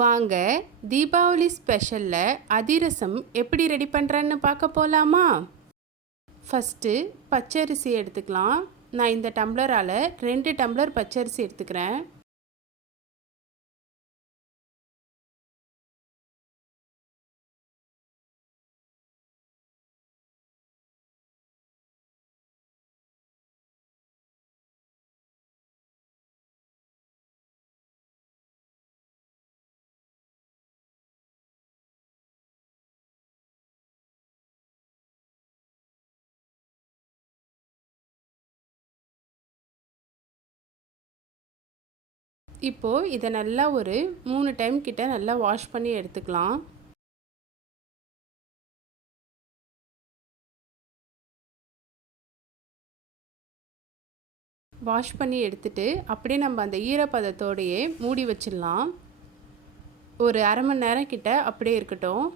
வாங்க தீபாவளி ஸ்பெஷல்ல அதிரசம் எப்படி ரெடி பண்ணுறேன்னு பார்க்க போகலாமா? ஃபஸ்ட்டு பச்சரிசி எடுத்துக்கலாம். நான் இந்த டம்ளரால் 2 டம்ளர் பச்சரிசி எடுத்துக்கிறேன். இப்போது இதை நல்லா ஒரு 3 டைம் கிட்ட நல்லா வாஷ் பண்ணி எடுத்துக்கலாம். வாஷ் பண்ணி எடுத்துட்டு அப்படியே நம்ம அந்த ஈரப்பதத்தோடையே மூடி வச்சிடலாம். ஒரு அரை மணி நேரம் கிட்ட அப்படியே இருக்கட்டும்.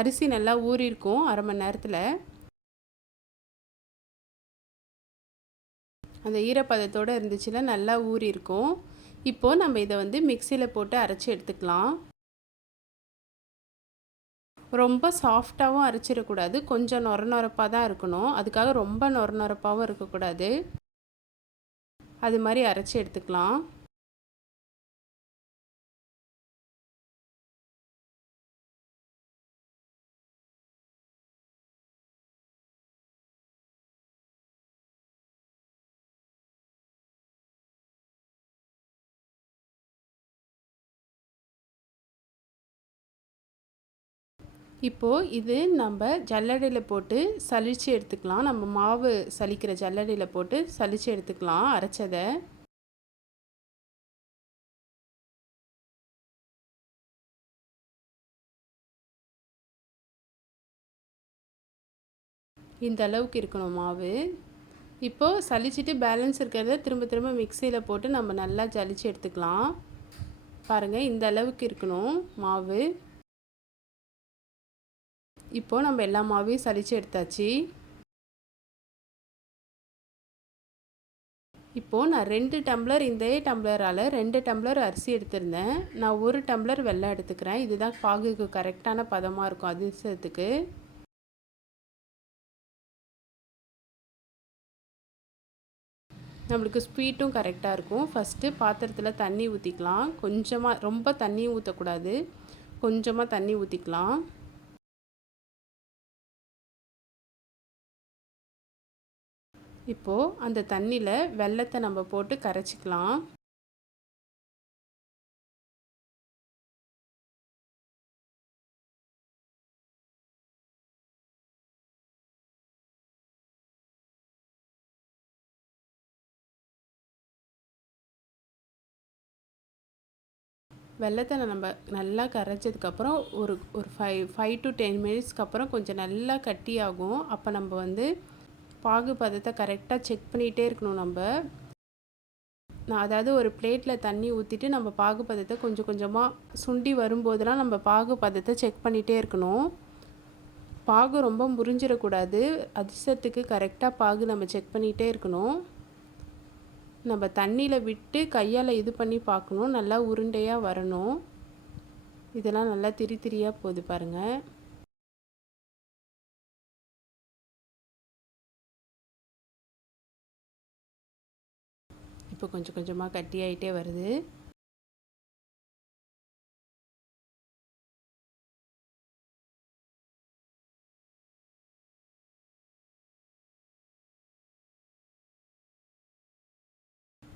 அரிசி நல்லா ஊறியிருக்கும் அரை மணி நேரத்தில். அந்த ஈரப்பதத்தோடு இருந்துச்சுன்னா நல்லா ஊறியிருக்கும். இப்போது நம்ம இதை வந்து மிக்சியில் போட்டு அரைச்சி எடுத்துக்கலாம். ரொம்ப சாஃப்டாகவும் அரைச்சிடக்கூடாது, கொஞ்சம் நொரப்பாக தான் இருக்கணும். அதுக்காக ரொம்ப நொரப்பாகவும் இருக்கக்கூடாது. அது மாதிரி அரைச்சி எடுத்துக்கலாம். இப்போது இது நம்ம ஜல்லடையில் போட்டு சலிச்சு எடுத்துக்கலாம். நம்ம மாவு சலிக்கிற ஜல்லடையில் போட்டு சலிச்சு எடுத்துக்கலாம் அரைச்சதை. இந்த அளவுக்கு இருக்கணும் மாவு. இப்போது சலிச்சிட்டு பேலன்ஸ் இருக்கிறத திரும்ப திரும்ப மிக்சியில் போட்டு நம்ம நல்லா ஜலிச்சு எடுத்துக்கலாம். பாருங்கள், இந்த அளவுக்கு இருக்கணும் மாவு. இப்போது நம்ம எல்லா மாவையும் சலிச்சு எடுத்தாச்சு. இப்போது நான் 2 டம்ளர் இதே டம்ளரால் 2 டம்ளர் அரிசி எடுத்திருந்தேன். நான் 1 டம்ளர் வெல்லம் எடுத்துக்கிறேன். இதுதான் பாகுக்கு கரெக்டான பதமாக இருக்கும் அதிரசத்துக்கு. நம்மளுக்கு ஸ்வீட்டும் கரெக்டாக இருக்கும். ஃபஸ்ட்டு பாத்திரத்தில் தண்ணி ஊற்றிக்கலாம். கொஞ்சமாக, ரொம்ப தண்ணியும் ஊற்றக்கூடாது, கொஞ்சமாக தண்ணி ஊற்றிக்கலாம். இப்போது அந்த தண்ணியில் வெல்லத்தை நம்ம போட்டு கரைச்சிக்கலாம். வெல்லத்தை நம்ம நல்லா கரைச்சதுக்கப்புறம் ஒரு ஒரு 5 to 10 மினிட்ஸ்க்கு அப்புறம் கொஞ்சம் நல்லா கட்டியாகும். அப்போ நம்ம வந்து பாகு பதத்தை கரெக்டாக செக் பண்ணிகிட்டே இருக்கணும். அதாவது ஒரு பிளேட்டில் தண்ணி ஊற்றிட்டு நம்ம பாகு பதத்தை கொஞ்சம் கொஞ்சமாக சுண்டி வரும்போதெல்லாம் நம்ம பாகு பதத்தை செக் பண்ணிகிட்டே இருக்கணும். பாகு ரொம்ப முறிஞ்சிடக்கூடாது. அதிரசத்துக்கு கரெக்டாக பாகு நம்ம செக் பண்ணிகிட்டே இருக்கணும். நம்ம தண்ணியில் விட்டு கையால் இது பண்ணி பார்க்கணும். நல்லா உருண்டையாக வரணும். இதெல்லாம் நல்லா திரியாக போகுது பாருங்கள். இப்போ கொஞ்சம் கொஞ்சமாக கட்டியாயிட்டே வருது.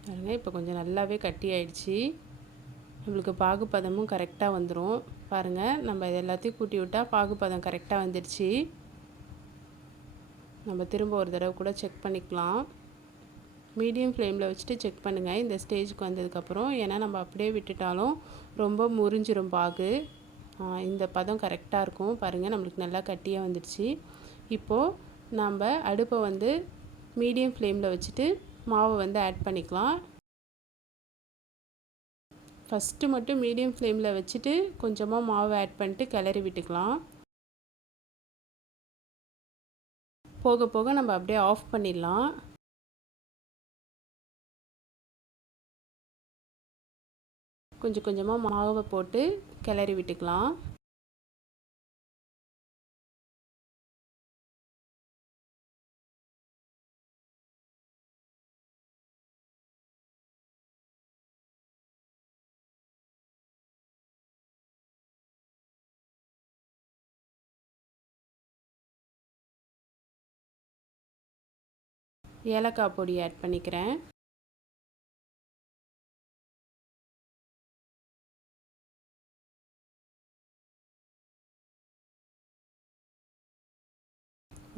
பாருங்கள், இப்போ கொஞ்சம் நல்லாவே கட்டி ஆயிடுச்சு. நம்மளுக்கு பாகுப்பதமும் கரெக்டாக வந்துடும். பாருங்கள், நம்ம இது எல்லாத்தையும் கூட்டி விட்டால் பாகுப்பதம் கரெக்டாக வந்துடுச்சு. நம்ம திரும்ப ஒரு தடவை கூட செக் பண்ணிக்கலாம். மீடியம் ஃப்ளேமில் வச்சுட்டு செக் பண்ணுங்கள் இந்த ஸ்டேஜுக்கு வந்ததுக்கப்புறம். ஏன்னா நம்ம அப்படியே விட்டுட்டாலும் ரொம்ப முறிஞ்சிரும் பாகு. இந்த பதம் கரெக்டாக இருக்கும். பாருங்கள், நம்மளுக்கு நல்லா கட்டியாக வந்துடுச்சு. இப்போது நம்ம அடுப்பை வந்து மீடியம் ஃப்ளேமில் வச்சுட்டு மாவை வந்து ஆட் பண்ணிக்கலாம். ஃபஸ்ட்டு மட்டும் மீடியம் ஃப்ளேமில் வச்சுட்டு கொஞ்சமாக மாவு ஆட் பண்ணிட்டு கிளறி விட்டுக்கலாம். போக போக நம்ம அப்படியே ஆஃப் பண்ணிடலாம். கொஞ்சம் கொஞ்சமாக மாவை போட்டு கிளறி விட்டுக்கலாம். ஏலக்காய் பொடி ஆட் பண்ணிக்கிறேன்.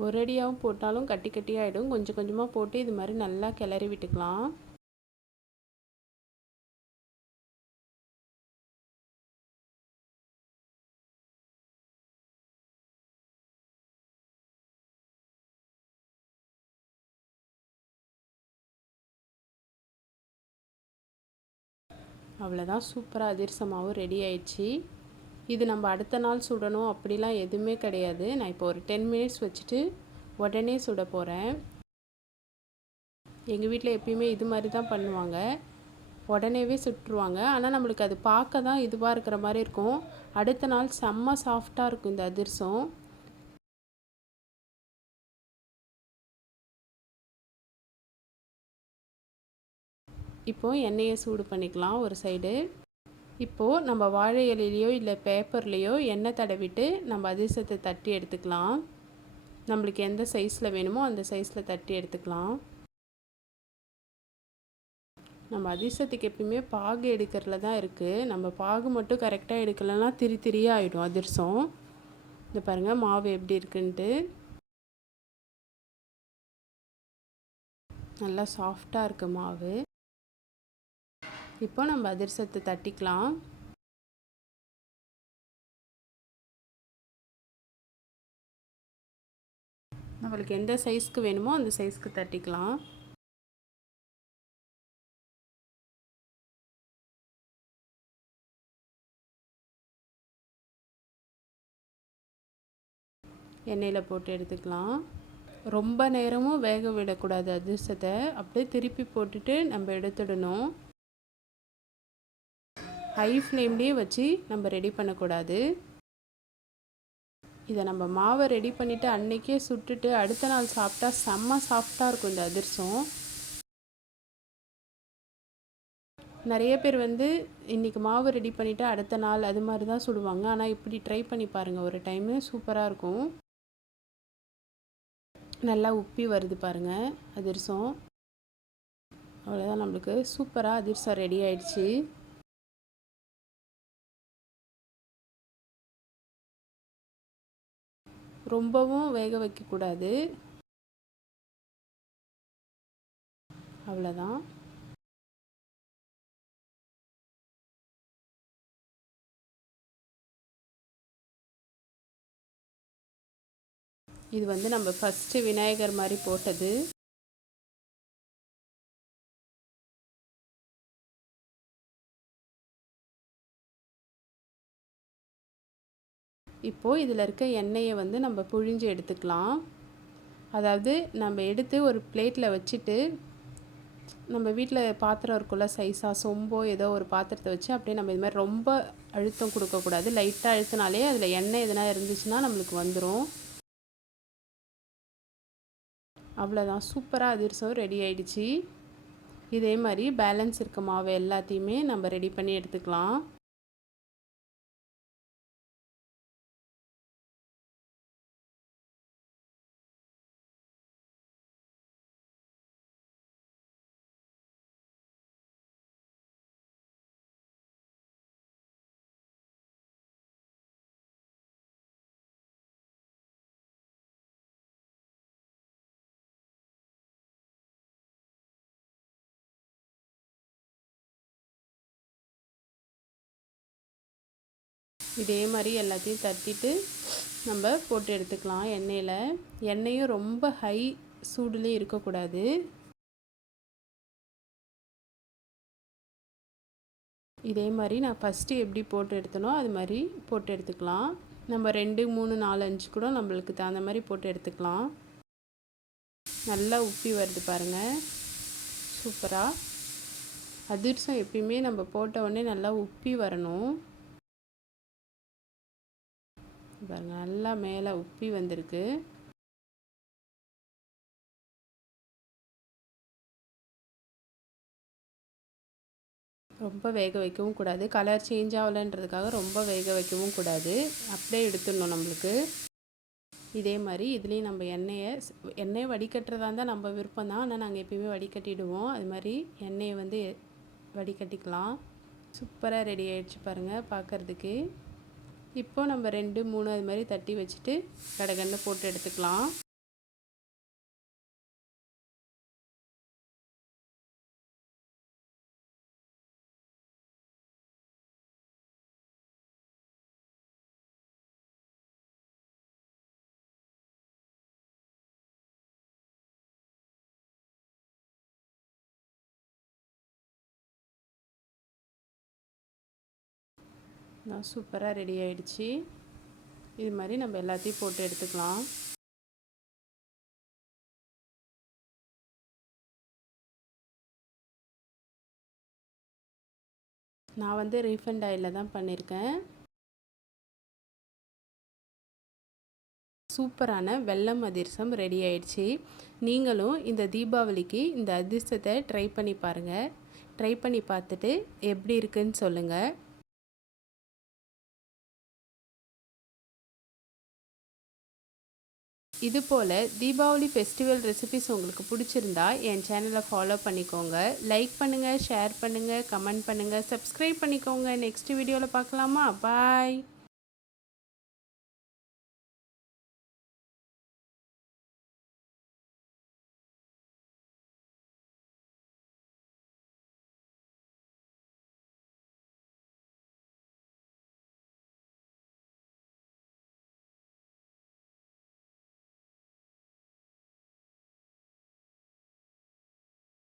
ஒரேடியாகவும் போட்டாலும் கட்டி கட்டியாகிடும். கொஞ்சம் கொஞ்சமாக போட்டு இது மாதிரி நல்லா கிளறி விட்டுக்கலாம். அவ்வளோதான், சூப்பராக அதிரச மாவு ரெடி ஆயிடுச்சு. இது நம்ம அடுத்த நாள் சுடணும் அப்படிலாம் எதுவுமே கிடையாது. நான் இப்போ ஒரு 10 மினிட்ஸ் வச்சுட்டு உடனே சுட போகிறேன். எங்கள் வீட்டில் எப்பயுமே இது மாதிரி தான் பண்ணுவாங்க, உடனேவே சுட்டுருவாங்க. ஆனால் நம்மளுக்கு அது பார்க்க தான் இதுவாக இருக்கிற மாதிரி இருக்கும். அடுத்த நாள் செம்ம சாஃப்டாக இருக்கும் இந்த அதிரசம். இப்போது எண்ணெயை சூடு பண்ணிக்கலாம் ஒரு சைடு. இப்போது நம்ம வாழை இலையிலையோ இல்லை பேப்பர்லேயோ எண்ணெய் தடவிட்டு நம்ம அதிரசத்தை தட்டி எடுத்துக்கலாம். நம்மளுக்கு எந்த சைஸில் வேணுமோ அந்த சைஸில் தட்டி எடுத்துக்கலாம். நம்ம அதிரசத்துக்கு எப்பயுமே பாகு எடுக்கிறதுல தான் இருக்குது. நம்ம பாகு மட்டும் கரெக்டாக எடுக்கலைன்னா திரியாக ஆகிடும் அதிரசம். இந்த பாருங்கள் மாவு எப்படி இருக்குன்ட்டு. நல்லா சாஃப்டாக இருக்குது மாவு. இப்போ நம்ம அதிரசத்தை தட்டிக்கலாம். நம்மளுக்கு எந்த சைஸ்க்கு வேணுமோ அந்த சைஸ்க்கு தட்டிக்கலாம். எண்ணெயில் போட்டு எடுத்துக்கலாம். ரொம்ப நேரமும் வேக விடக்கூடாது அதிரசத்தை. அப்படியே திருப்பி போட்டுட்டு நம்ம எடுத்துடணும். ஹை ஃப்ளேம்லேயே வச்சு நம்ம ரெடி பண்ணக்கூடாது. இதை நம்ம மாவை ரெடி பண்ணிவிட்டு அன்றைக்கே சுட்டுட்டு அடுத்த நாள் சாப்பிட்டா செம்ம சாஃப்டாக இருக்கும் இந்த அதிரசம். நிறைய பேர் இன்றைக்கி மாவு ரெடி பண்ணிவிட்டு அடுத்த நாள் அது மாதிரி தான் சுடுவாங்க. ஆனால் இப்படி ட்ரை பண்ணி பாருங்கள் ஒரு டைமு, சூப்பராக இருக்கும். நல்லா உப்பி வருது பாருங்கள் அதிரசம். அவ்வளோதான், நம்மளுக்கு சூப்பராக அதிரசம் ரெடி ஆயிடுச்சு. ரொம்பவும் வேக வைக்கக்கூடாது. அவ்வளோதான். இது நம்ம ஃபஸ்ட்டு விநாயகர் மாதிரி போட்டது. இப்போது இதில் இருக்க எண்ணெயை நம்ம புழிஞ்சு எடுத்துக்கலாம். அதாவது நம்ம எடுத்து ஒரு பிளேட்டில் வச்சுட்டு, நம்ம வீட்டில் பாத்திரம் இருக்குள்ள சைஸாக சொம்போ ஏதோ ஒரு பாத்திரத்தை வச்சு அப்படியே நம்ம இது மாதிரி ரொம்ப அழுத்தம் கொடுக்கக்கூடாது. லைட்டாக அழுத்தினாலே அதில் எண்ணெய் எதனா இருந்துச்சுன்னா நம்மளுக்கு வந்துடும். அவ்வளோதான், சூப்பராக அதிரசம் ரெடி ஆயிடுச்சு. இதே மாதிரி பேலன்ஸ் இருக்க மாவு எல்லாத்தையுமே நம்ம ரெடி பண்ணி எடுத்துக்கலாம். இதே மாதிரி எல்லாத்தையும் தட்டிட்டு நம்ம போட்டு எடுத்துக்கலாம் எண்ணெயில். எண்ணெயும் ரொம்ப ஹை சூடுலேயும் இருக்கக்கூடாது. இதே மாதிரி நான் ஃபஸ்ட்டு எப்படி போட்டு எடுத்தனோ அது மாதிரி போட்டு எடுத்துக்கலாம். நம்ம 2, 3, 4, 5 கூட நம்மளுக்கு தகுந்த மாதிரி போட்டு எடுத்துக்கலாம். நல்லா உப்பி வருது பாருங்கள், சூப்பராக. அதிரசம் எப்பயுமே நம்ம போட்ட உடனே நல்லா உப்பி வரணும். பாருங்க, நல்லா மேலே உப்பி வந்திருக்கு. ரொம்ப வேக வைக்கவும் கூடாது, கலர் சேஞ்ச் ஆகலைன்றதுக்காக ரொம்ப வேக வைக்கவும் கூடாது, அப்படியே எடுத்துடணும் நம்மளுக்கு. இதே மாதிரி இதுலேயும் நம்ம எண்ணெயை வடிகட்டுறதா இருந்தால் நம்ம விருப்பம் தான், ஆனால் நாங்கள் எப்பயுமே வடிகட்டிடுவோம். அது மாதிரி எண்ணெயை வந்து வடிகட்டிக்கலாம். சூப்பராக ரெடி ஆகிடுச்சு பாருங்கள் பார்க்குறதுக்கு. இப்போ நம்ம 2 3 அது மாதிரி தட்டி வச்சுட்டு கடகன்னு போட்டு எடுத்துக்கலாம். சூப்பராக ரெடி ஆகிடுச்சு. இது மாதிரி நம்ம எல்லாத்தையும் போட்டு எடுத்துக்கலாம். நான் வந்து ரீஃபைண்ட் ஆயிலில் தான் பண்ணியிருக்கேன். சூப்பரான வெல்லம் அதிரசம் ரெடி ஆயிடுச்சு. நீங்களும் இந்த தீபாவளிக்கு இந்த அதிரசத்தை ட்ரை பண்ணி பாருங்கள். ட்ரை பண்ணி பார்த்துட்டு எப்படி இருக்குன்னு சொல்லுங்கள். இதுபோல் தீபாவளி ஃபெஸ்டிவல் ரெசிபிஸ் உங்களுக்கு பிடிச்சிருந்தா என் சேனலை ஃபாலோ பண்ணிக்கோங்க. லைக் பண்ணுங்கள், ஷேர் பண்ணுங்கள், கமெண்ட் பண்ணுங்கள், சப்ஸ்கிரைப் பண்ணிக்கோங்க. நெக்ஸ்ட் வீடியோவில் பார்க்கலாமா? பாய்.